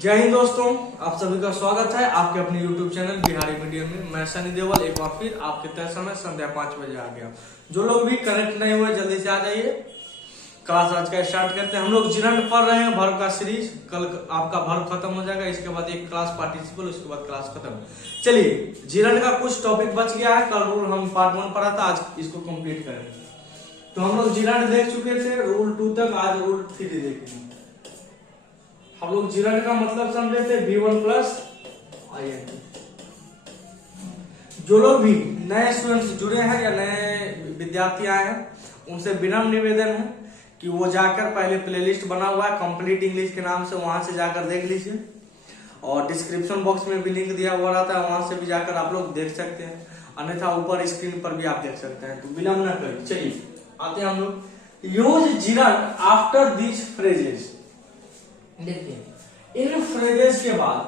जय हिंद दोस्तों, आप सभी का स्वागत है आपके अपने YouTube चैनल बिहारी मीडियम में। मैं सनी देवल एक बार फिर आपके तय समय संध्या 5 बजे आ गया। जो लोग भी कनेक्ट नहीं हुए जल्दी से आ जाइए। क्लास आज का स्टार्ट करते हैं। हम लोग जीरंड पढ़ रहे हैं, वर्ब का सीरीज। कल आपका वर्ब खत्म हो जाएगा, इसके बाद एक क्लास पार्टिसिपल, उसके बाद क्लास खत्म। चलिए, जीरंड का कुछ टॉपिक बच गया है। कल रूल हम पार्ट 1 पढ़ा था, आज इसको कंप्लीट करेंगे। तो हम लोग जीरंड देख चुके थे रूल 2 तक, आज रूल 3 देखेंगे। हम लोग जीरंड का मतलब समझे थे V1 प्लस INT। जो लोग भी नए स्टूडेंट्स जुड़े हैं या नए विद्यार्थी आए हैं, उनसे विनम्र निवेदन है कि वो जाकर पहले प्लेलिस्ट बना हुआ है कंप्लीट इंग्लिश के नाम से, वहां से जाकर देख लीजिए। और डिस्क्रिप्शन बॉक्स में भी लिंक दिया हुआ रहता है, वहां से भी जाकर आप लोग देख सकते हैं, अन्यथा ऊपर स्क्रीन पर भी आप देख सकते हैं। तो विलंब न करिए। चलिए आते हैं हम लोग। Use gerund after this phrases. देखिए, इन फ्रेजेस के बाद,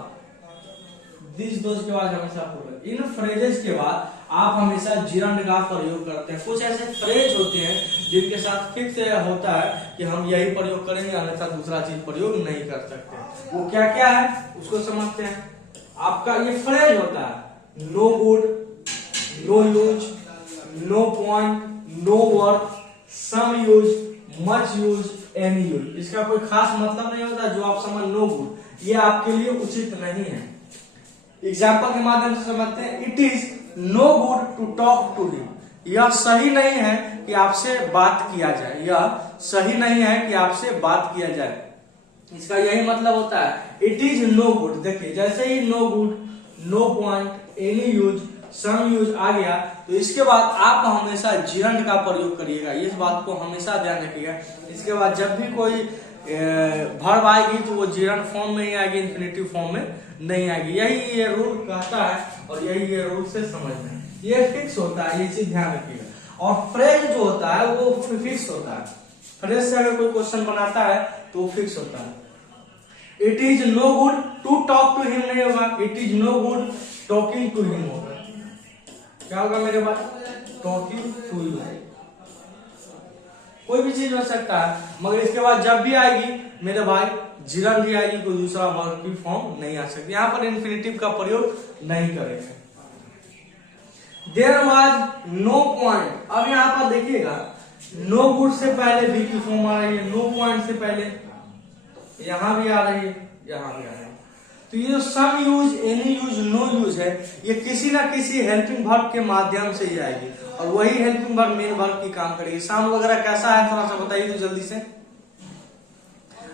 दिस दोस्त के बाद हमेशा पूरा, इन फ्रेजेस के बाद आप हमेशा जीरंड का प्रयोग करते हैं। कुछ ऐसे फ्रेज होते हैं जिनके साथ फिक्स होता है कि हम यही प्रयोग करेंगे, अन्यथा दूसरा चीज प्रयोग नहीं कर सकते। वो क्या क्या है उसको समझते हैं। आपका ये फ्रेज होता है no good, no use, no point, no worth, some use, much use, any use. इसका कोई खास मतलब नहीं होता। जो आप समझ नो गुड, ये आपके लिए उचित नहीं है। एग्जाम्पल के माध्यम से समझते हैं। It is no good to talk to him. यह सही नहीं है कि आपसे बात किया जाए। यह सही नहीं है कि आपसे बात किया जाए। इसका यही मतलब होता है इट इज नो गुड। देखिए, जैसे ही no good, no point, any use, some use आ गया, तो इसके बाद आप हमेशा जीरंड का प्रयोग करिएगा। इस बात को हमेशा ध्यान रखिएगा। इसके बाद जब भी कोई वर्ब आएगी तो वो जीरंड फॉर्म में ही आएगी, इन्फिनेटिव फॉर्म में नहीं आएगी। यही ये रूल कहता है और यही ये रूल से समझना है। ये फिक्स होता है, ये चीज ध्यान रखिएगा। और फ्रेज जो होता है वो फिक्स होता है। फ्रेज से अगर कोई क्वेश्चन बनाता है तो वो फिक्स होता है। It is no good to talk to him नहीं होगा, it is no good talking to him होगा। क्या होगा मेरे पास? Talking to you. कोई भी चीज हो सकता है, मगर इसके बाद जब भी आएगी मेरे भाई जीरंड ही आएगी, कोई दूसरा वर्ब की फॉर्म नहीं आ सकती। यहाँ पर इन्फिनेटिव का प्रयोग नहीं करेंगे। There was no point. अब यहाँ पर देखिएगा, नो गुड से पहले भी की फॉर्म आ रही है, नो पॉइंट से पहले यहां भी आ रही है, यहां भी आ रही है। तो ये जो some use, any use, no use है, ये किसी ना किसी हेल्पिंग वर्ब के माध्यम से ही आएगी और वही हेल्पिंग वर्ब मेन वर्ब की काम करेगी। साम वगैरह कैसा है थोड़ा सा बताइए तो जल्दी से।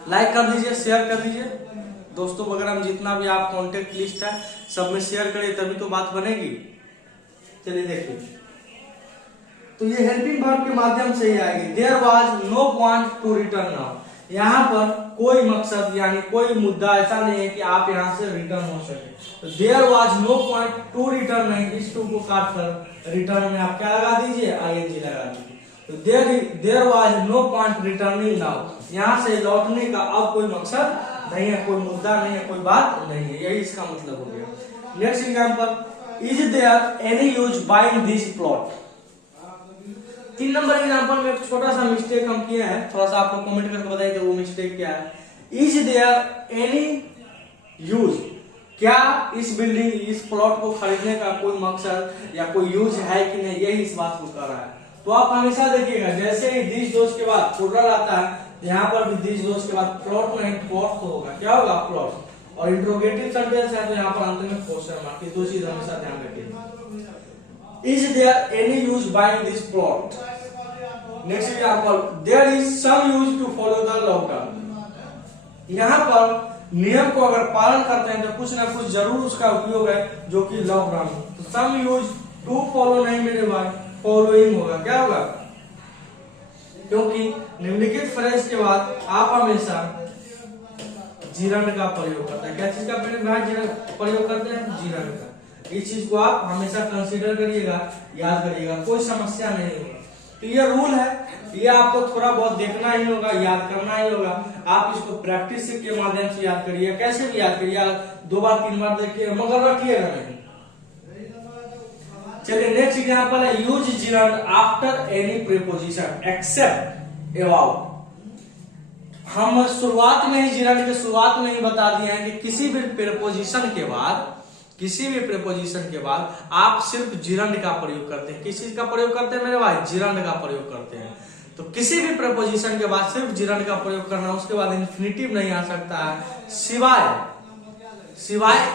लाइक कर दीजिए, शेयर कर दीजिए दोस्तों वगैरह में, जितना भी आप कॉन्टेक्ट लिस्ट है सब में शेयर करिए, तभी तो बात बनेगी। चलिए देखिए, तो ये हेल्पिंग वर्ब के माध्यम से ही आएगी। There was no point to return now. यहाँ पर कोई मकसद यानी कोई मुद्दा ऐसा नहीं है कि आप यहाँ से रिटर्न हो सके। तो there was no point to return नहीं, इस टू को काट कर रिटर्न में आप क्या लगा दीजिए? ING लगा दीजिए। तो there was no point returning now. यहाँ से लौटने का अब कोई मकसद नहीं है, कोई मुद्दा नहीं है, कोई बात नहीं है। यही इसका मतलब हो गया। Next example, is there any use buying this plot. 3 नंबर एग्जाम्पल में एक छोटा सा मिस्टेक हम किए हैं, थोड़ा सा आपको कमेंट करके बताइए वो मिस्टेक क्या है। इज देयर एनी यूज, क्या इस बिल्डिंग, इस प्लॉट को खरीदने का कोई मकसद या कोई यूज है कि नहीं, यही इस बात को कर रहा है। तो आप हमेशा देखिएगा, जैसे ही दिस दोस्त के बाद प्लूरल आता है, यहाँ पर भी दिस दोस्त के बाद प्लॉट नहीं प्लॉट तो होगा, क्या होगा? प्लॉट। और इंट्रोगेटिव सेंटेंस है तो यहाँ पर अंत में क्वेश्चन मार्क। ये 2 चीज हमेशा ध्यान रखिएगा। Is there any use buying this plot? Next example, there is some use to follow the lockdown. यहाँ पर नियम को अगर पालन करते हैं तो कुछ ना कुछ जरूर उसका उपयोग है, जो कि लॉकडाउन। तो सम यूज टू फॉलो नहीं मेरे भाई, फॉलोइंग होगा। क्या होगा? क्योंकि निम्नलिखित फ्रेज के बाद आप हमेशा जीरंड का प्रयोग करते हैं। क्या चीज का प्रयोग करते हैं? जीरंड का। इस चीज को आप हमेशा कंसीडर करिएगा, याद करिएगा, कोई समस्या नहीं होगा। तो ये रूल है, ये आपको थोड़ा बहुत देखना ही होगा, याद करना ही होगा। आप इसको प्रैक्टिस के माध्यम से याद करिए, कैसे भी याद करिए, 2 बार 3 बार देखिए, मगर रखिएगा नहीं। चलिए नेक्स्ट एग्जांपल है, use gerund after any preposition except about. हम शुरुआत में ही जिरंड के शुरुआत में ही बता दिए हैं कि किसी भी प्रीपोजिशन के बाद आप सिर्फ जिरंड का प्रयोग करते हैं। किस चीज का प्रयोग करते हैं मेरे भाई? जिरंड का प्रयोग करते हैं। तो किसी भी प्रीपोजिशन के बाद सिर्फ जिरंड का प्रयोग करना, उसके बाद इन्फिनिटिव नहीं आ सकता है, सिवाय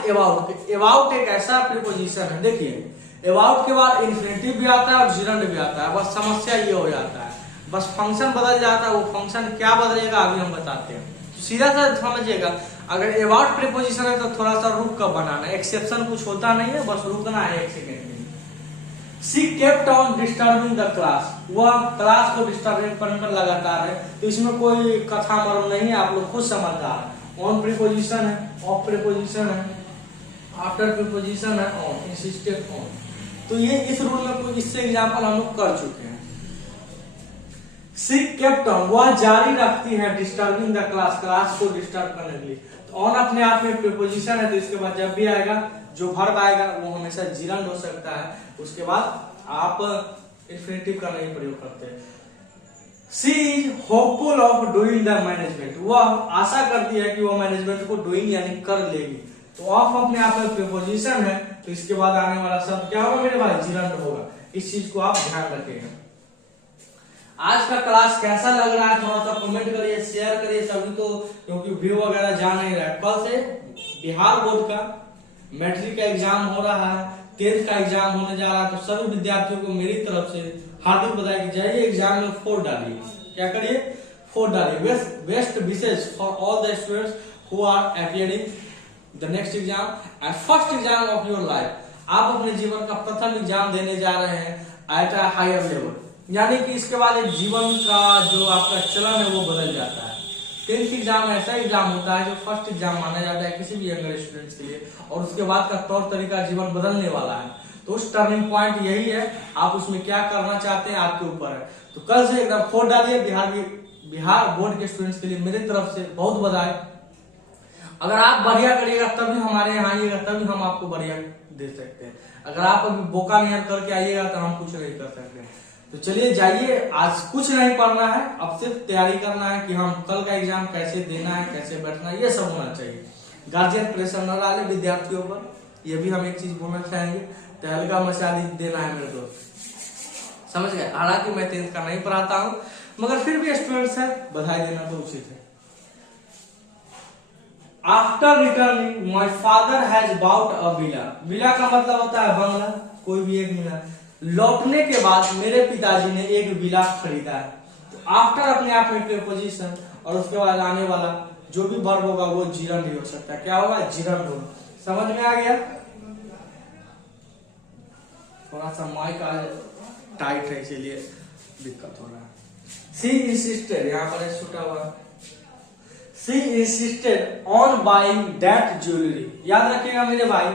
अबाउट के। अबाउट एक ऐसा प्रीपोजिशन है, देखिए अबाउट के बाद इन्फिनिटिव भी आता है और जिरंड भी आता है। बस समस्या ये हो जाता है, बस फंक्शन बदल जाता है। वो फंक्शन क्या बदलेगा अभी हम बताते हैं, तो सीधा सा समझिएगा। अगर अबाउट प्रीपोजिशन है तो थोड़ा सा रुक कर बनाना, एक्सेप्शन कुछ होता नहीं है, बस रुकना है 1 सेकेंड में। She kept on disturbing the class, वह क्लास को डिस्टर्ब करने में लगातार है। तो इसमें कोई कथा मर्म नहीं है, आप लोग खुद समझदार है। ऑन प्रीपोजिशन है, ऑफ प्रीपोजिशन है, आफ्टर प्रीपोजिशन है, ऑन, इंसिस्टेड ऑन। तो ये इस रूल में कोई इससे एग्जाम्पल हम लोग कर चुके हैं। She kept on, वह जारी रखती है, डिस्टर्बिंग द क्लास, क्लास को डिस्टर्ब करने के लिए। तो ऑन अपने आप में प्रीपोजिशन है, तो इसके बाद जब भी आएगा जो वर्ब आएगा वो हमेशा जिरंड हो सकता है। उसके बाद आप इन्फिनिटिव का नहीं प्रयोग करते। She is hopeful of doing the management, वह आशा करती है कि वह मैनेजमेंट को डूइंग यानी कर लेगी। तो ऑफ अपने आप में प्रीपोजिशन है, तो इसके बाद आने वाला शब्द क्या होगा मेरे भाई? जिरंड होगा। इस चीज को आप ध्यान रखिएगा। आज का क्लास कैसा लग रहा है थोड़ा सा कमेंट करिए, शेयर करिए सभी को, क्योंकि व्यू वगैरह जा नहीं रहा है। कल से बिहार बोर्ड का मैट्रिक का एग्जाम हो रहा है, 10th का एग्जाम होने जा रहा है। तो सभी विद्यार्थियों को मेरी तरफ से हार्दिक बधाई कि जाइए एग्जाम में 4 डालिए। क्या करिए? 4 डालिए। Best wishes for all the students who are appearing the next exam and first exam of your life. आप अपने जीवन का प्रथम एग्जाम देने जा रहे हैं एट अ हायर लेवल, यानी कि इसके बाद एक जीवन का जो आपका चलन है वो बदल जाता है। 10th एग्जाम ऐसा एग्जाम होता है जो फर्स्ट एग्जाम माना जाता है किसी भी यंगर स्टूडेंट्स के लिए, और उसके बाद का तौर तरीका जीवन बदलने वाला है। तो उस टर्निंग पॉइंट यही है, आप उसमें क्या करना चाहते हैं आपके ऊपर है। तो कल से एकदम 4 डालिए। बिहार बोर्ड के स्टूडेंट्स के लिए मेरी तरफ से बहुत बधाई। अगर आप बढ़िया करिएगा तभी हमारे यहाँ आइएगा, तभी हम आपको बढ़िया दे सकते हैं। अगर आप अभी बोका नियत करके आइएगा तो हम कुछ नहीं कर सकते। तो चलिए जाइए, आज कुछ नहीं पढ़ना है, अब सिर्फ तैयारी करना है कि हम कल का एग्जाम कैसे देना है, कैसे बैठना है, ये सब होना चाहिए। गार्जियन प्रेशर न डाले विद्यार्थियों पर, ये भी हम एक चीज बोलना चाहेंगे। तहलका मशाली देना है मेरे दोस्त, समझ गए? हालांकि मैं 10th का नहीं पढ़ाता हूँ, मगर फिर भी स्टूडेंट्स है, बधाई देना तो उचित है। After returning my father has bought a villa, villa का मतलब होता है बंगला, कोई भी एक मिला। लौटने के बाद मेरे पिताजी ने एक विला खरीदा है। तो आफ्टर अपने आप में प्रीपोजिशन, और उसके बाद आने वाला जो भी वर्ब होगा वो जिरंड ही हो सकता है। क्या होगा? जिरंड होगा। समझ में आ गया? थोड़ा सा माइक टाइट है इसीलिए दिक्कत हो रहा है। सी इंसिस्टेड, यहाँ पर छूटा हुआ, she insisted on buying that jewellery. याद रखिएगा मेरे भाई,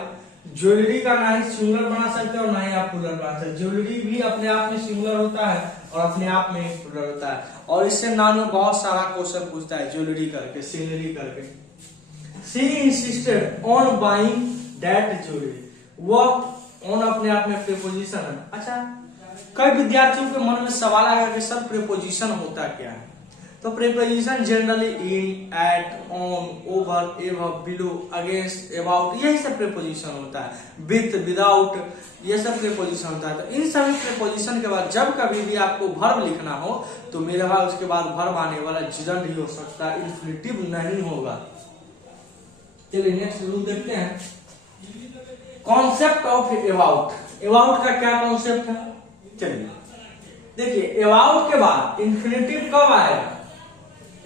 ज्वेलरी का ना ही सिंगुलर बना सकते और ना ही आप प्लूरल बना सकते। ज्वेलरी भी अपने आप में सिंगुलर होता है और अपने आप में ही प्लूरल होता है, और इससे नाम में बहुत सारा क्वेश्चन पूछता है ज्वेलरी करके, सिंगलरी करके। She insisted on buying that jewellery, वो ऑन अपने आप में प्रीपोजिशन है। अच्छा, कई विद्यार्थियों के मन में सवाल आएगा कि सर प्रीपोजिशन होता क्या है? तो preposition generally in, at, on, over, above, below, against, about, यही सब प्रीपोजिशन होता है। विथ, विदाउट, ये सब प्रीपोजिशन होता है। तो इन सभी प्रीपोजिशन के बाद जब कभी भी आपको वर्ब लिखना हो तो मेरे भाई उसके बाद वर्ब आने वाला जिरंड ही हो सकता है, इन्फिनिटिव नहीं होगा। चलिए नेक्स्ट रूल देखते हैं। Concept of about. अबाउट का क्या कॉन्सेप्ट है? चलिए देखिए, अबाउट के बाद इन्फिनिटिव कब आएगा?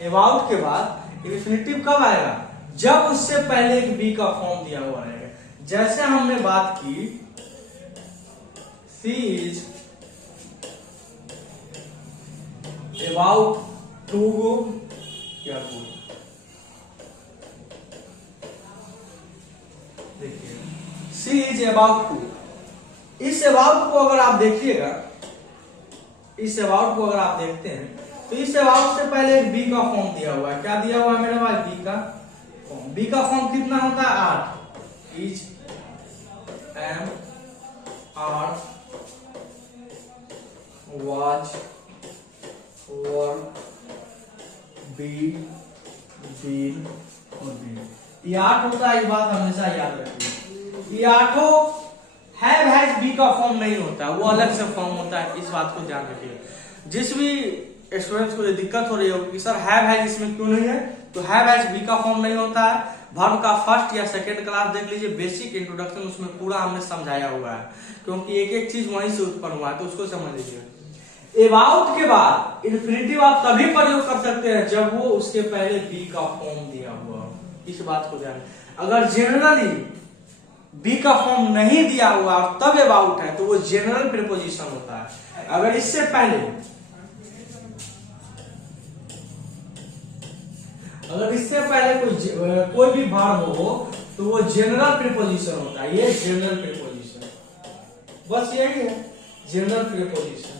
अबाउट के बाद इन्फिनिटिव कब आएगा? जब उससे पहले एक बी का फॉर्म दिया हुआ रहेगा। जैसे हमने बात की, सी इज अबाउट टू गो, क्या गो, देखिए सी इज अबाउट टू। इस अबाउट को अगर आप देखिएगा, इस अबाउट को अगर आप देखते हैं तो इस अबाउट से पहले एक बी का फॉर्म दिया हुआ है। क्या दिया हुआ है मेरे भाई? बी का फॉर्म। बी का फॉर्म कितना होता है? 8। Is, am, are, was, were, be, will और विल। ये 8 होता है, ये बात हमेशा याद रखिए। ये आठों हैव हैज बी का फॉर्म नहीं होता, वो अलग से फॉर्म होता है, इस बात को ध्यान रखिए। जिस भी स्टूडेंट्स को ये दिक्कत हो रही होगी कि सर हैव हैज इसमें क्यों नहीं है, तो हैव हैज बी का फॉर्म नहीं होता है। वर्ब का फर्स्ट या सेकंड क्लास देख लीजिए, बेसिक इंट्रोडक्शन उसमें पूरा हमने समझाया हुआ है, क्योंकि एक एक चीज वहीं से उत्पन्न हुआ है, तो उसको समझ लीजिए। अबाउट के बाद इन्फिनिटिव आप तभी प्रयोग कर सकते हैं जब वो उसके पहले बी का फॉर्म दिया हुआ हो, इस बात को ध्यान। अगर जनरली बी का फॉर्म नहीं दिया हुआ और तब अबाउट है तो वो जनरल प्रीपोजिशन होता है। अगर इससे पहले कोई भी वर्ब हो तो वो जनरल प्रीपोजिशन होता है, ये जनरल प्रीपोजिशन, बस यही है जनरल प्रीपोजिशन।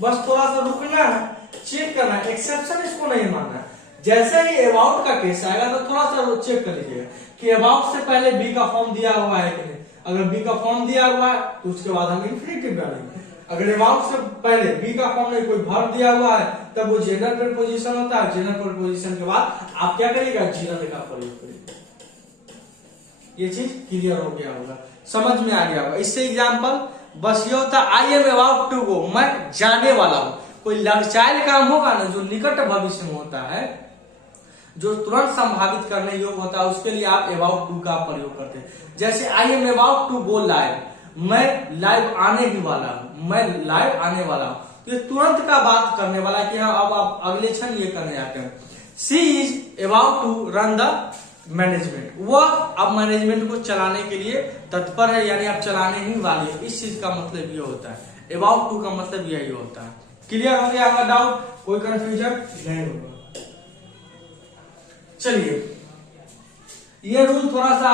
बस थोड़ा सा रुकना है, चेक करना है, एक्सेप्शन इसको नहीं मानना है। जैसे ही अबाउट का केस आएगा तो थोड़ा सा चेक कर लीजिएगा कि अबाउट से पहले बी का फॉर्म दिया हुआ है कि नहीं। अगर बी का फॉर्म दिया हुआ है तो उसके बाद हम इंफिनिटिव डालेंगे। अगर अबाउट से पहले बी का फॉर्म में कोई वर्ब दिया हुआ है तब वो जनरल प्रीपोजिशन होता है। जनरल प्रीपोजिशन के बाद आप क्या करिएगा, जनरल का प्रयोग करिएगा। ये चीज क्लियर हो गया होगा, समझ में आ गया होगा। इससे एग्जांपल बस ये होता है, I am about to go, मैं जाने वाला हूं। कोई लगचाइल काम होगा ना जो निकट भविष्य में होता है, जो तुरंत संभावित करने योग्य होता है, उसके लिए आप अबाउट टू का प्रयोग करते हैं। जैसे I am about to go live, मैं लाइव आने ही वाला हूं, मैं लाइव आने वाला हूं। ये तुरंत का बात करने वाला कि हाँ अब आप अगले क्षण ये करने जाते हैं। She is about to run the management, वह अब मैनेजमेंट को चलाने के लिए तत्पर है, यानी आप चलाने ही वाले हैं। इस चीज का मतलब ये होता है, अबाउट टू का मतलब यही होता है। क्लियर हो गया होगा डाउट, कोई कंफ्यूजन नहीं होगा। चलिए ये रूल थोड़ा सा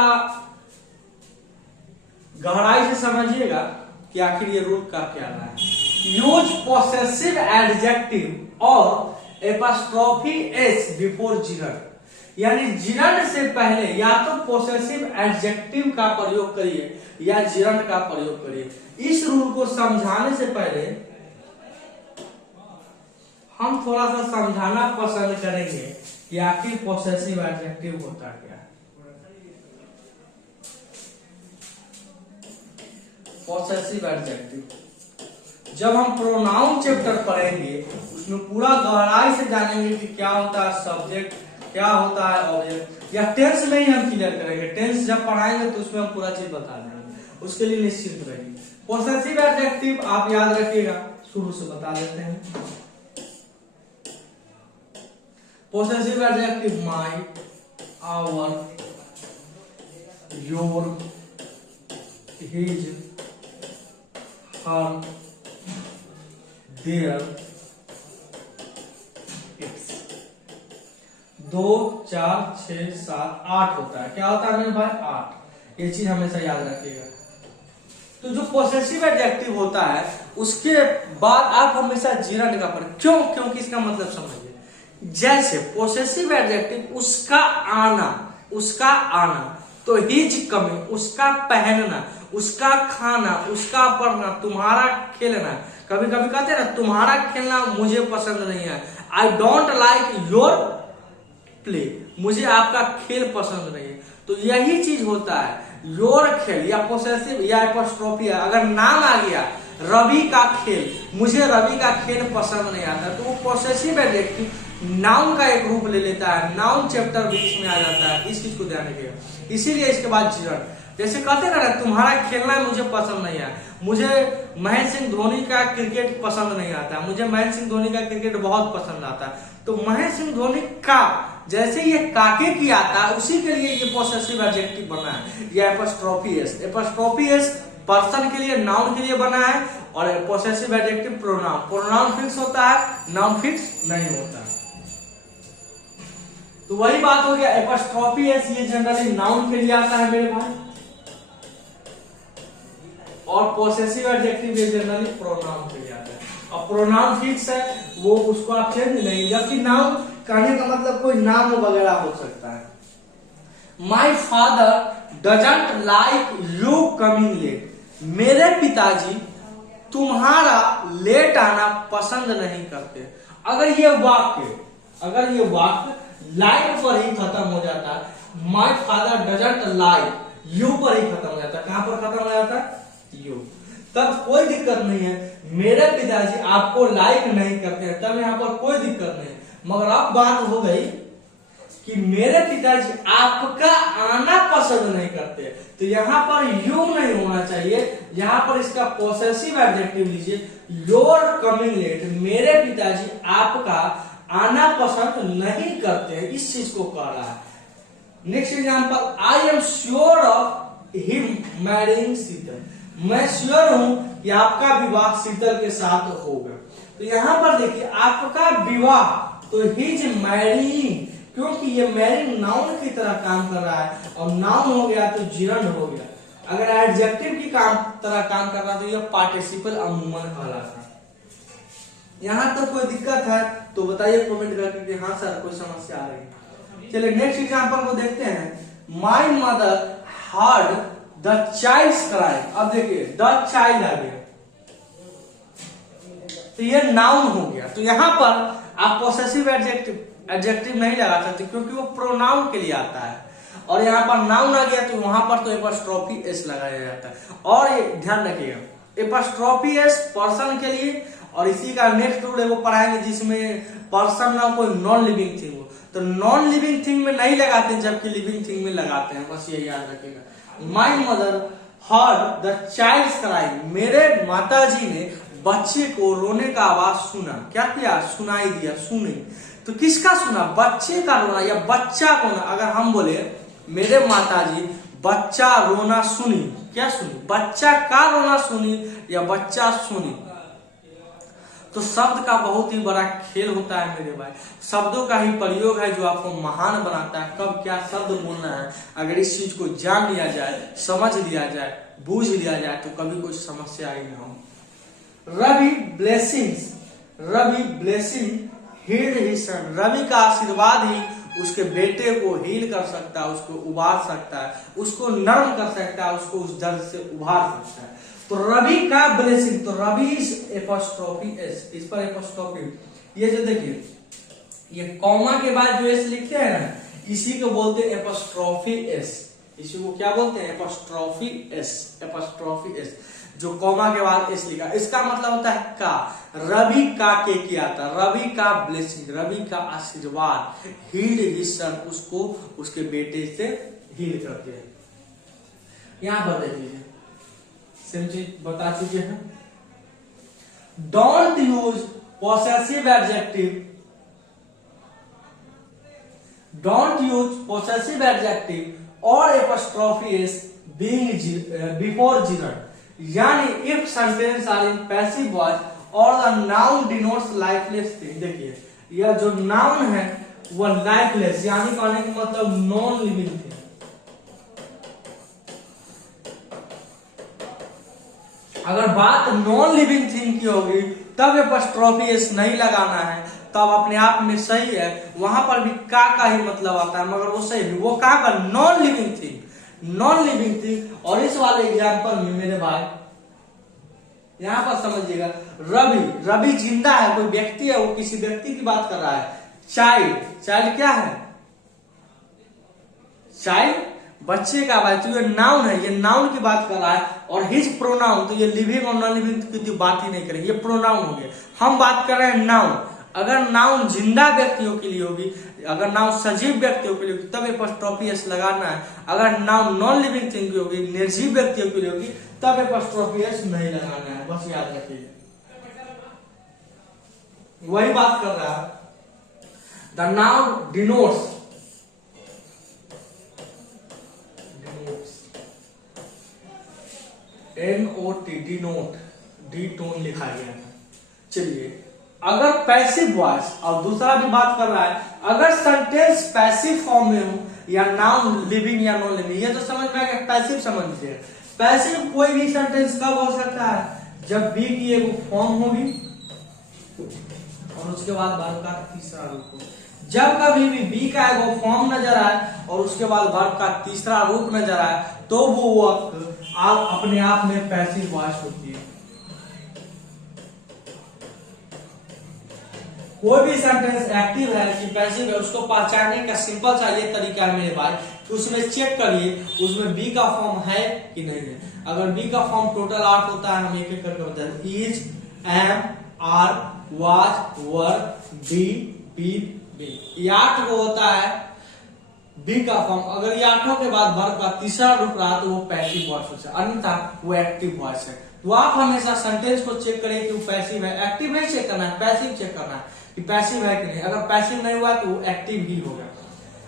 गहराई से समझिएगा कि आखिर ये रूल का क्या है। यूज पोसेसिव एडजेक्टिव और एपॉस्ट्रोफी एस बिफोर जिरन, यानी जिरन से पहले या तो पोसेसिव एडजेक्टिव का प्रयोग करिए या जिरन का प्रयोग करिए। इस रूल को समझाने से पहले हम थोड़ा सा समझाना पसंद करेंगे कि आखिर पोसेसिव एडजेक्टिव होता क्या है। पोसेसिव एडजेक्टिव जब हम प्रोनाउन चैप्टर पढ़ेंगे उसमें पूरा गहराई से जानेंगे कि क्या होता है सब्जेक्ट, क्या होता है ऑब्जेक्ट, या टेंस में ही हम क्लियर करेंगे। टेंस जब पढ़ाएंगे तो उसमें हम पूरा चीज बता देंगे, उसके लिए निश्चित रहिए। पोसेसिव एडजेक्टिव आप याद रखिएगा, शुरू से बता देते हैं। Possessive adjective my, our, your, his, her, their, its. 2, 4, 6, 7, 8 होता है। क्या होता है मेरे भाई? 8। ये चीज हमेशा याद रखिएगा। तो जो पोसेसिव एडजेक्टिव होता है उसके बाद आप हमेशा जिरन का प्रयोग, क्यों? क्योंकि इसका मतलब समझिए। जैसे पोसेसिव एडजेक्टिव उसका आना, उसका आना, तो हिज कमिंग उसका पहनना, उसका खाना, उसका पढ़ना, तुम्हारा खेलना। कभी कभी कहते हैं ना तुम्हारा खेलना मुझे पसंद नहीं है, I don't like your play, मुझे आपका खेल पसंद नहीं है। तो यही चीज होता है, योर खेल या पोसेसिव या एपॉस्ट्रोफी है। अगर नाम आ गया रवि का खेल, मुझे रवि का खेल पसंद नहीं आता, तो वो पोसेसिव एडजेक्टिव नाउन का एक रूप ले लेता है, नाउन चैप्टर बीच में आ जाता है। इस चीज को ध्यान रखिएगा। इसीलिए इसके बाद जिरन, जैसे कहते ना तुम्हारा खेलना मुझे पसंद नहीं है, मुझे महेंद्र सिंह धोनी का क्रिकेट पसंद नहीं आता, मुझे महेंद्र सिंह धोनी का क्रिकेट बहुत पसंद आता है। तो महेंद्र सिंह धोनी का जैसे ये काके की आता है उसी के लिए ये पोसेसिव एडजेक्टिव बना है। ये apostrophe S, apostrophe S person के लिए, नाउन के लिए बना है, और possessive adjective pronoun. Pronoun fix होता है, नाउन फिक्स नहीं होता है। तो वही बात हो गया, एपॉस्ट्रोफी एस ये जनरली नाउन के लिए आता है मेरे भाई, और पोसेसिव एडजेक्टिव ये जनरली प्रोनाउन के लिए आता है। और प्रोनाउन फिक्स है, वो उसको आप चेंज नहीं, जबकि नाउन कहने का मतलब कोई नाम वगैरह हो सकता है। My father doesn't like you coming late, मेरे पिताजी तुम्हारा लेट आना पसंद नहीं करते। अगर ये वाक्य लाइक पर ही खत्म हो जाता है। My father doesn't like you पर ही खत्म हो जाता है। कहां पर खत्म हो जाता है? यू। तब कोई दिक्कत नहीं है। मेरे पिताजी आपको लाइक नहीं करते हैं, तब यहाँ पर कोई दिक्कत नहीं है। मगर अब बात हो गई कि मेरे पिताजी आपका आना पसंद नहीं करते, तो यहाँ पर यू नहीं होना चाहिए। यहाँ पर इसका पॉसेसिव एडजेक्टिव लीजिए, योर कमिंग लेट। मेरे पिताजी आपका आना पसंद नहीं करते हैं, इस चीज को कह रहा है। Next example, I am sure of him marrying Sheetal. मैं श्योर हूं कि आपका विवाह शीतल के साथ होगा। तो यहां पर देखिए आपका विवाह, तो हिज मैरिंग, क्योंकि ये मैरिंग नाउन की तरह काम कर रहा है, और नाउन हो गया तो जिरंड हो गया। अगर एडजेक्टिव की तरह काम कर रहा तो ये पार्टिसिपल अमूमन कहलाता है। यहां तक कोई दिक्कत है तो बताइए कमेंट करके कि हाँ सर कोई समस्या आ रही है। चलिए नेक्स्ट एग्जांपल को देखते हैं। My mother heard the child crying. अब देखिए द चाइल्ड आ गया, तो ये नाउन हो गया। तो यहां पर आप पॉसेसिव एडजेक्टिव नहीं लगा सकते क्योंकि वो प्रोनाउन के लिए आता है, और यहाँ पर नाउन आ गया तो वहां पर तो एपॉस्ट्रोफी एस लगाया जाता है। और ये ध्यान रखिएगा, एपॉस्ट्रोफी एस पर्सन के लिए, और इसी का नेक्स्ट रूल है वो पढ़ाएंगे जिसमें पर्सन ना कोई नॉन लिविंग थिंग हो, तो नॉन लिविंग थिंग में नहीं लगाते हैं जबकि लिविंग थिंग में लगाते हैं, बस ये याद रखिएगा। My mother heard the child crying. मेरे माताजी ने बच्चे को रोने का आवाज सुना। क्या किया? सुनाई दिया, सुनी। तो किसका सुना? बच्चे का रोना या बच्चा को ना। अगर हम बोले मेरे माताजी बच्चा रोना सुनी, क्या सुनी? बच्चा का रोना सुनी या बच्चा सुनी। तो शब्द का बहुत ही बड़ा खेल होता है मेरे भाई। शब्दों का ही प्रयोग है जो आपको महान बनाता है। कब क्या शब्द बोलना है, अगर इस चीज को जान लिया जाए, समझ लिया जाए, बूझ लिया जाए तो कभी कोई समस्या ही ना हो। Ravi blessings, Ravi blessing healed his son. Ravi का आशीर्वाद ही उसके बेटे को हील कर सकता है, उसको उबार सकता है, उसको नर्म कर सकता है, उसको उस दर्द से उबार सकता है। तो रवि का ब्लेसिंग, तो रवि इज एपॉस्ट्रोफी एस, इस पर एपॉस्ट्रोफी। ये जो देखिए ये कॉमा के बाद जो एस लिखते हैं ना, इसी को बोलते हैं एपॉस्ट्रोफी एस। इसी को क्या बोलते हैं? Apostrophe S, apostrophe S. जो कॉमा के बाद एस लिखा, इसका मतलब होता है का। रवि का के किया था, रवि का ब्लेसिंग, रवि का आशीर्वाद, हील्ड हिज सन, उसको उसके बेटे से हील करते हैं। यहां पर देखिए सेम चीज बता चुके हैं। Don't use possessive adjective, don't use possessive adjective और apostrophe S being before gerund. यानी if sentence are in passive voice और the noun denotes lifeless thing. देखिए यह जो नाउन है वह लाइफलेस, यानी कहने का मतलब नॉन लिविंग थिंग। अगर बात नॉन लिविंग थिंग की होगी तब एपॉस्ट्रोफी एस नहीं लगाना है, तब अपने आप में सही है। वहां पर भी का ही मतलब आता है, मगर वो सही है। वो का non living thing, non living thing. और इस वाले एग्जांपल में मेरे भाई यहां पर समझिएगा, रवि, रवि जिंदा है, कोई व्यक्ति है, वो किसी व्यक्ति की बात कर रहा है। चाइल्ड, चाइल्ड क्या है? चाइल्ड बच्चे का बात, तो ये नाउन है, ये नाउन की बात कर रहा है। और हिज प्रोनाउन, तो ये लिविंग और नॉन लिविंग की बात ही नहीं करेंगे, ये प्रोनाउन हो गया। हम बात कर रहे हैं नाउन। अगर नाउन जिंदा व्यक्तियों के लिए होगी, अगर नाउन सजीव व्यक्तियों के लिए होगी तब एपॉस्ट्रोफी एस लगाना है। अगर नाउन नॉन लिविंग थिंग की होगी, निर्जीव व्यक्तियों के लिए होगी, तब एपॉस्ट्रोफी एस नहीं लगाना है, बस याद रखिए। वही बात कर रहा है। The noun denotes, NOT, denote, D tone लिखा गया है। चलिए अगर पैसिव वॉइस, और दूसरा भी बात कर रहा है, अगर सेंटेंस पैसिव फॉर्म में हो या नाउन लिविंग या नॉन लिविंग, ये तो समझ में आ गया। पैसिव समझिए, पैसिव कोई भी सेंटेंस कब हो सकता है? जब बी की एक फॉर्म होगी और उसके बाद वर्ब का तीसरा रूप हो। जब कभी भी बी का एक फॉर्म नजर आए और उसके बाद वर्ब का तीसरा रूप नजर आए तो वो वक्त अपने आप में पैसिव वॉइस होती है। कोई भी सेंटेंस एक्टिव है कि पैसिव है उसको पहचानने का सिंपल सा ये तरीका है मेरे भाई कि उसमें चेक करिए उसमें बी का फॉर्म है कि नहीं है। अगर बी का फॉर्म टोटल 8 होता है, हम एक एक करके बताते हैं। Is, am, are, was, were, be, been, be, ये 8 को होता है बी का फॉर्म। अगर ये 8 के बाद वर्ब का तीसरा रुक रहा तो वो पैसिव वॉइस है, अन्यथा वो एक्टिव वॉइस है। तो आप हमेशा सेंटेंस को चेक करें कि वो पैसिव है, एक्टिव नहीं चेक करना है, पैसिव चेक करना है कि पैसिव है कि नहीं। अगर पैसिव नहीं हुआ तो वो एक्टिव ही होगा।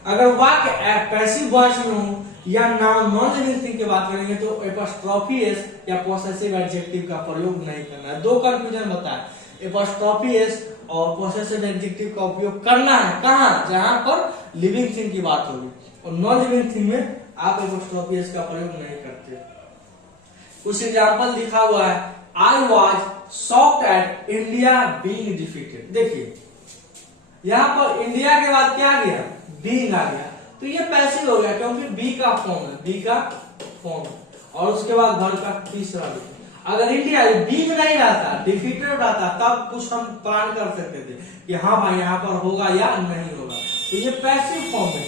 अगर वाक्य पैसिव वॉइस में हो या नॉन लिविंग थिंग की बात करेंगे तो एपोस्ट्रोफी एस या पोसेसिव एडजेक्टिव का प्रयोग नहीं करना है। दो कंफ्यूजन बताया, एपोस्ट्रोफी एस और पोसेसिव एडजेक्टिव का उपयोग करना है कहां, जहां पर लिविंग थिंग की बात होगी, और नॉन लिविंग थिंग में आप एपोस्ट्रोफी एस का प्रयोग नहीं करते। कुछ एग्जाम्पल लिखा हुआ है, I was shocked eight India being defeated. देखिए यहाँ पर इंडिया के बाद क्या आ गया, बीइंग आ गया, तो ये पैसिव हो गया क्योंकि बी का फॉर्म है, बी का फॉर्म, और उसके बाद वर्ब का तीसरा रूप। अगर इंडिया बी में नहीं रहता, डिफीटेड रहता, तब कुछ हम प्लान कर सकते थे कि हाँ भाई यहाँ पर होगा या नहीं होगा, तो ये पैसिव फॉर्म है।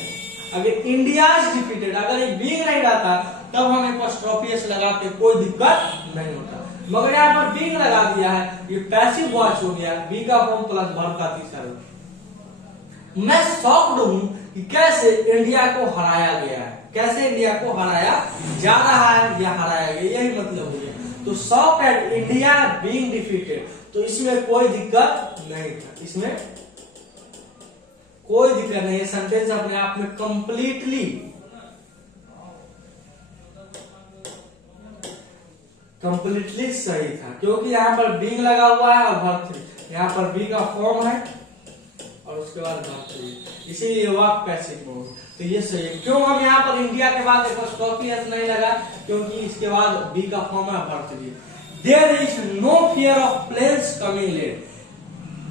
अगर इंडिया इज डिफीटेड, अगर ये बीइंग नहीं रहता तब हमें एपोस्ट्रोफी एस लगा के कोई दिक्कत नहीं होता, मगर यहाँ पर बीइंग लगा दिया है, ये पैसिव वॉइस हो गया, बी का फॉर्म प्लस वर्ब का तीसरा रूप। मैं शॉक्ड हूं कि कैसे इंडिया को हराया गया है, कैसे इंडिया को हराया जा रहा है या हराया गया, यही मतलब हो गया। तो shocked eight India being defeated, तो इसमें कोई दिक्कत नहीं था, इसमें कोई दिक्कत नहीं है। सेंटेंस अपने आप में कंप्लीटली सही था, क्योंकि यहाँ पर बीइंग लगा हुआ है और वर्ब थ्री, यहाँ पर बी का फॉर्म है और उसके बाद वर्ब थ्री, इसीलिए वाक्य पैसिव हो, तो ये सही है। क्यों हम यहाँ पर इंडिया के बाद एपोस्ट्रोफी एस नहीं लगा, क्योंकि इसके बाद बी का फॉर्म है verb three. There is no fear of planes coming late,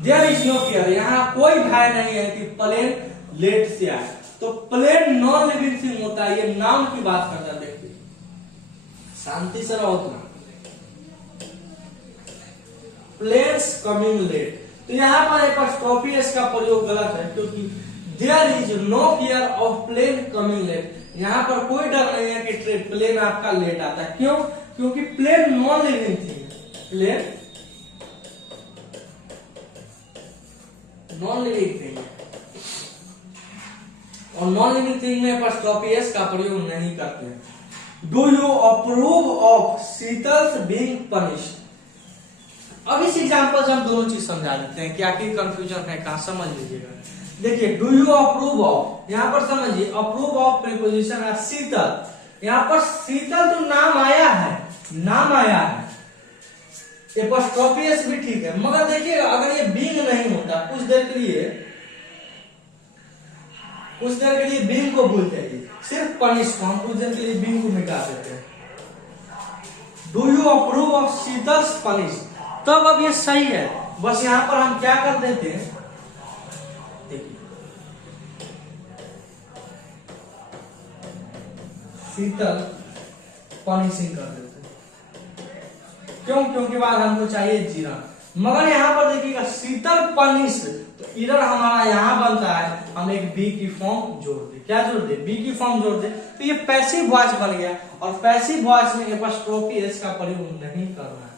there is no fear, यहाँ कोई भय नहीं है कि प्लेन लेट से आए। तो प्लेन नॉन लिविंग थिंग होता है, ये नाउन की बात करता है। देखिए शांति से रहो ना, प्लेन्स कमिंग लेट, तो यहाँ पर एपोस्ट्रोफी एस का प्रयोग गलत है, क्योंकि there is no fear of plane coming late, यहाँ पर कोई डर नहीं है कि प्लेन आपका लेट आता है। क्यों, क्योंकि plane non living thing, plane non living thing, और नॉन लिविंग थिंग में एपोस्ट्रोफी एस का प्रयोग नहीं करते हैं। Do you approve of Sheetal's being punished. अब इस एग्जांपल से हम दोनों चीज समझा देते हैं, क्या की कंफ्यूजन है, कहां समझ लीजिएगा। देखिए डू यू अप्रूव ऑफ, यहाँ पर समझिए अप्रूव ऑफ प्रीपोजिशन है शीतल, यहाँ पर शीतल तो नाम आया है, नाम आया है, एपोस्ट्रोफी एस भी ठीक है, मगर देखिएगा अगर ये बीइंग नहीं होता, कुछ देर के लिए बीइंग को भूल जाइए, सिर्फ पनिश को हम कुछ देर के लिए बीइंग को मिटा देते हैं। Do you approve of Sheetal's punish, तब अब ये सही है, बस यहां पर हम क्या कर देते हैं, देखिए शीतल पनिशिंग कर देते हैं। क्यों, क्योंकि बाद हमको चाहिए जीरा, मगर यहाँ पर देखिएगा शीतल पनिश, तो इधर हमारा यहाँ बनता है, हम एक बी की फॉर्म जोड़ दे, क्या जोड़ दे, बी की फॉर्म जोड़ दे, तो ये पैसिव वॉइस बन गया, और पैसिव वॉइस में एपोस्ट्रोफी एस का प्रयोग नहीं करना है,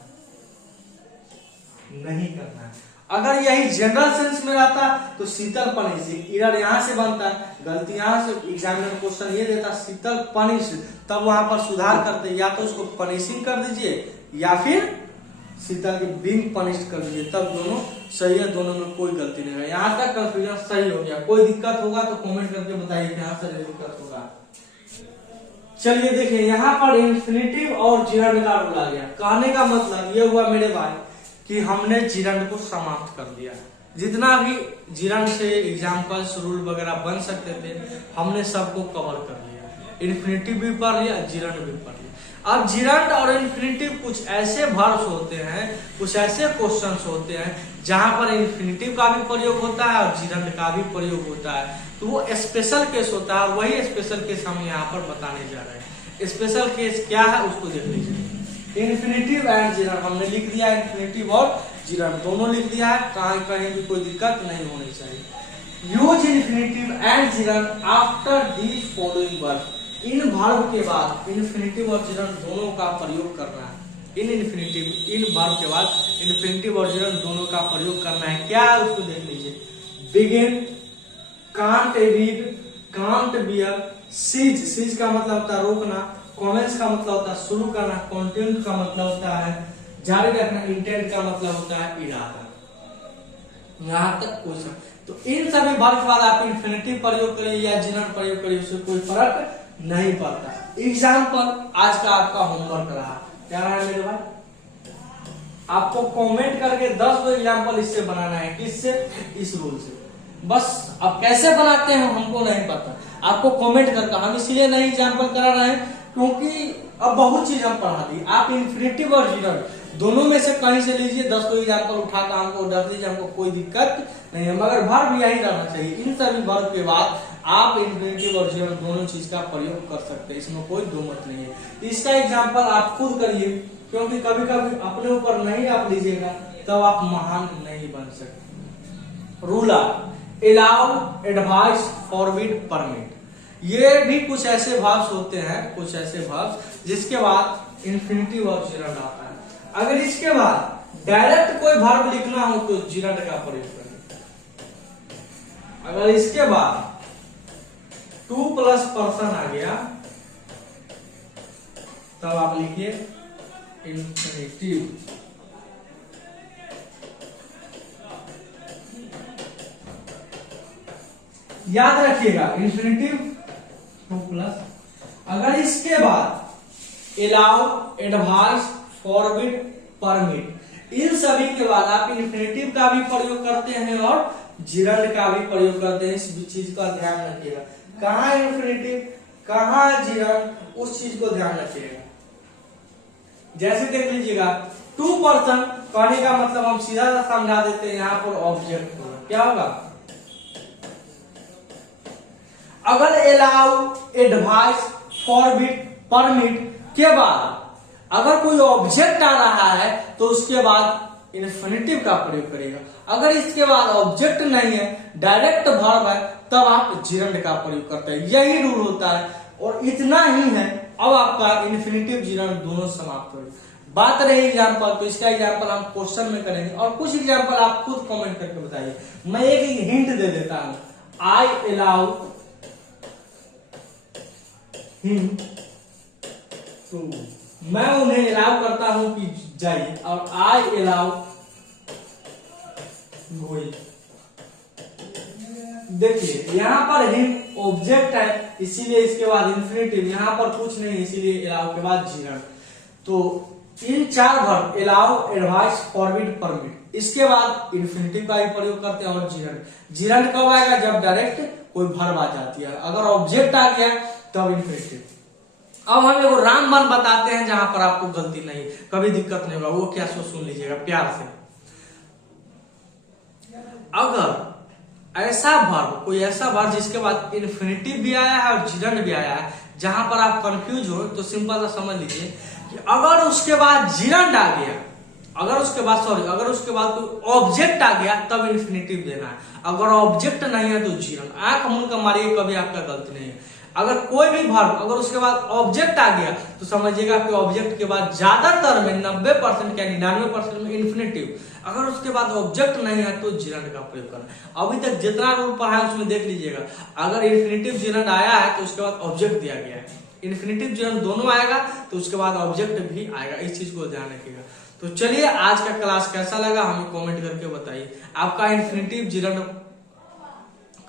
नहीं करना है। अगर यही जनरल सेंस में रहता तो शीतल पनिश, इधर यहां से बनता है, गलती यहां से एग्जामिनर क्वेश्चन ये देता शीतल पनिश, तब वहां पर सुधार करते, या तो उसको पनिशिंग कर दीजिए या फिर शीतल के बीइंग पनिश कर दीजिए, तब दोनों सही है, दोनों में कोई गलती नहीं है। यहाँ तक कंफ्यूजन सही हो गया, कोई दिक्कत होगा तो कमेंट करके बताइए कहां से दिक्कत होगा। चलिए देखिए यहाँ पर इंफिनिटिव और जिरंड का रूल आ गया, कहने का मतलब ये हुआ मेरे भाई कि हमने जिरंड को समाप्त कर दिया, जितना भी जिरंड से एग्जाम्पल्स रूल वगैरह बन सकते थे हमने सबको कवर कर लिया, इन्फिनिटिव भी पढ़ लिया, जिरंड भी पढ़ लिया। अब जिरंड और इन्फिनिटिव कुछ ऐसे वर्ब्स होते हैं, कुछ ऐसे क्वेश्चंस होते हैं जहां पर इन्फिनिटिव का भी प्रयोग होता है और जिरंड का भी प्रयोग होता है, तो वो स्पेशल केस होता है, वही स्पेशल केस हम यहाँ पर बताने जा रहे हैं। स्पेशल केस क्या है उसको देख लीजिए, इन्फिनिटिव एंड जिरंड, हमने लिख दिया इन्फिनिटिव और जिरंड दोनों लिख दिया है, कहीं भी कोई दिक्कत नहीं होनी चाहिए। Use infinitive and gerund after these following verb. In verb के बाद इन्फिनेटिव और जिरंड दोनों का प्रयोग करना है। इन वर्ब के बाद इन्फिनेटिव और जिरंड दोनों का प्रयोग करना है। क्या है उसको देख लीजिए। Begin, can't read, can't bear, cease का मतलब होता है रोकना, कमेंस का मतलब होता है शुरू करना, कंटेंट का मतलब होता है जारी रखना, इंटेंट का मतलब होता है इरादा। यहां तक क्वेश्चन। तो इन सभी वर्ब के बाद आप इन्फिनेटिव प्रयोग करिए या जिरंड प्रयोग करिए, उससे कोई फर्क नहीं पड़ता। एग्जाम्पल आज का आपका होमवर्क रहा, क्या रहा है मेरे भाई? आपको कमेंट करके 10 एग्जाम्पल इससे बनाना है। किससे? इस रूल से। बस अब कैसे बनाते हैं हमको नहीं पता, आपको कमेंट करके। हम इसलिए नहीं एग्जाम्पल करा रहे हैं क्योंकि अब बहुत चीज हम पढ़ा दी। आप इन्फिनेटिव और जिरंड दोनों में से कहीं से लीजिए, 10 एग्जाम्पल उठाकर हमको रख लीजिए, हमको कोई दिक्कत नहीं है, मगर वर्ब यही रहना चाहिए। इन सभी वर्ब के बाद आप इन्फिनेटिव और जिरंड दोनों चीज का प्रयोग कर सकते हैं, इसमें कोई दो मत नहीं है। इसका एग्जाम्पल आप खुद करिए, क्योंकि कभी कभी अपने ऊपर नहीं आप लीजिएगा तब आप महान नहीं बन सकते। Ruler, allow, advice, forbid, permit, ये भी कुछ ऐसे वर्ब्स होते हैं, कुछ ऐसे वर्ब्स जिसके बाद इन्फिनेटिव और जिरंड आता है। अगर इसके बाद डायरेक्ट कोई वर्ब लिखना हो तो जिरंड का प्रयोग करें। अगर इसके बाद टू प्लस पर्सन आ गया तब आप लिखिए इन्फिनेटिव। याद रखिएगा इन्फिनेटिव टू प्लस। अगर इसके बाद अलाउ, एडवाइस, फॉरबिड, परमिट, इन सभी के बाद आप इन्फिनेटिव का भी प्रयोग करते हैं और जिरंड का भी प्रयोग करते हैं। इस चीज का ध्यान रखिएगा, कहाँ इन्फिनेटिव कहाँ जिरंड, उस चीज को ध्यान रखिएगा। जैसे देख लीजिएगा, टू पर्सन कहने का मतलब हम सीधा सा समझा देते हैं, यहाँ पर ऑब्जेक्ट होगा। क्या होगा? अगर अलाउ, एडवाइस, फॉरबिड, परमिट के बाद अगर कोई ऑब्जेक्ट आ रहा है तो उसके बाद इन्फिनेटिव का प्रयोग करेगा। अगर इसके बाद ऑब्जेक्ट नहीं है, डायरेक्ट वर्ब है, तब आप जिरंड का प्रयोग करते हैं। यही रूल होता है और इतना ही है। अब आपका इन्फिनेटिव जिरंड दोनों समाप्त हो गए। बात रही एग्जाम्पल, तो इसका एग्जाम्पल हम क्वेश्चन में करेंगे और कुछ एग्जाम्पल आप खुद कमेंट करके बताइए। मैं एक हिंट दे देता हूं, आई अलाउ हिम टू, मैं उन्हें अलाउ करता हूं कि जाइए, और आई अलाउ गोइंग। देखिए यहाँ पर हिम ऑब्जेक्ट है, इसीलिए इसके बाद इन्फिनेटिव, यहाँ पर कुछ नहीं इसीलिए अलाउ के बाद जिरंड। तो इन चार verb allow, advice, forbid, permit, इसके बाद इन्फिनेटिव का भी प्रयोग करते हैं और जिरंड। जिरंड कब आएगा? जब डायरेक्ट कोई वर्ब आ जाती है। अगर ऑब्जेक्ट आ गया तब इन्फिनेटिव। अब हम एगो रामबाण बताते हैं जहां पर आपको गलती नहीं, कभी दिक्कत नहीं होगा। वो क्या सो सुन लीजिएगा प्यार से। अगर ऐसा वर्ब, कोई ऐसा वर्ब जिसके बाद इन्फिनेटिव भी आया है और जिरंड भी आया है, जहां पर आप कंफ्यूज हो, तो सिंपल सा समझ लीजिए कि अगर उसके बाद जिरंड आ गया, अगर उसके बाद कोई ऑब्जेक्ट आ गया तब इन्फिनेटिव देना है। अगर ऑब्जेक्ट नहीं है तो जिरंड। आंख मूंद कर मारिए, कभी आपका गलती नहीं है। अगर कोई भी वर्ब अगर उसके बाद ऑब्जेक्ट आ गया तो समझिएगा कि ऑब्जेक्ट के बाद ज्यादातर में 90% या 99% में इन्फिनेटिव। अगर उसके बाद ऑब्जेक्ट नहीं है तो जिरंड का प्रयोग करना। अभी तक जितना रूल पढ़ा है उसमें देख लीजिएगा, अगर इन्फिनेटिव जिरंड आया है तो उसके बाद ऑब्जेक्ट दिया गया है। इन्फिनेटिव जिरंड दोनों आएगा तो उसके बाद ऑब्जेक्ट भी आएगा। इस चीज को ध्यान रखिएगा। तो चलिए, आज का क्लास कैसा लगा हमें कमेंट करके बताइए। आपका इन्फिनेटिव जिरंड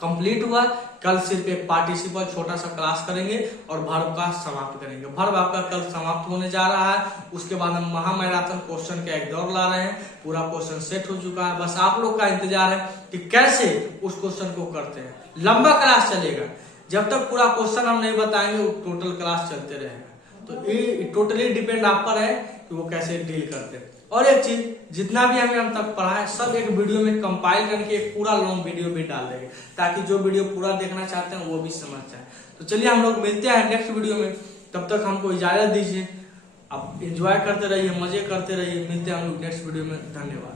कंप्लीट हुआ। कल सिर्फ एक पार्टिसिपल छोटा सा क्लास करेंगे और वर्ब का समाप्त करेंगे। वर्ब आपका कल समाप्त होने जा रहा है। उसके बाद हम महामैराथन क्वेश्चन का एक दौर ला रहे हैं। पूरा क्वेश्चन सेट हो चुका है, बस आप लोग का इंतजार है कि कैसे उस क्वेश्चन को करते हैं। लंबा क्लास चलेगा, जब तक पूरा क्वेश्चन हम नहीं बताएंगे टोटल क्लास चलते रहेगा। तो ये टोटली डिपेंड आप पर है कि वो कैसे डील करते हैं। और एक चीज, जितना भी हमें हम तक पढ़ा है सब एक वीडियो में कंपाइल करके एक पूरा लॉन्ग वीडियो भी डाल देंगे, ताकि जो वीडियो पूरा देखना चाहते हैं वो भी समझ जाए। तो चलिए, हम लोग मिलते हैं नेक्स्ट वीडियो में। तब तक हमको इजाजत दीजिए। आप एंजॉय करते रहिए, मजे करते रहिए। मिलते हैं हम लोग नेक्स्ट वीडियो में। धन्यवाद।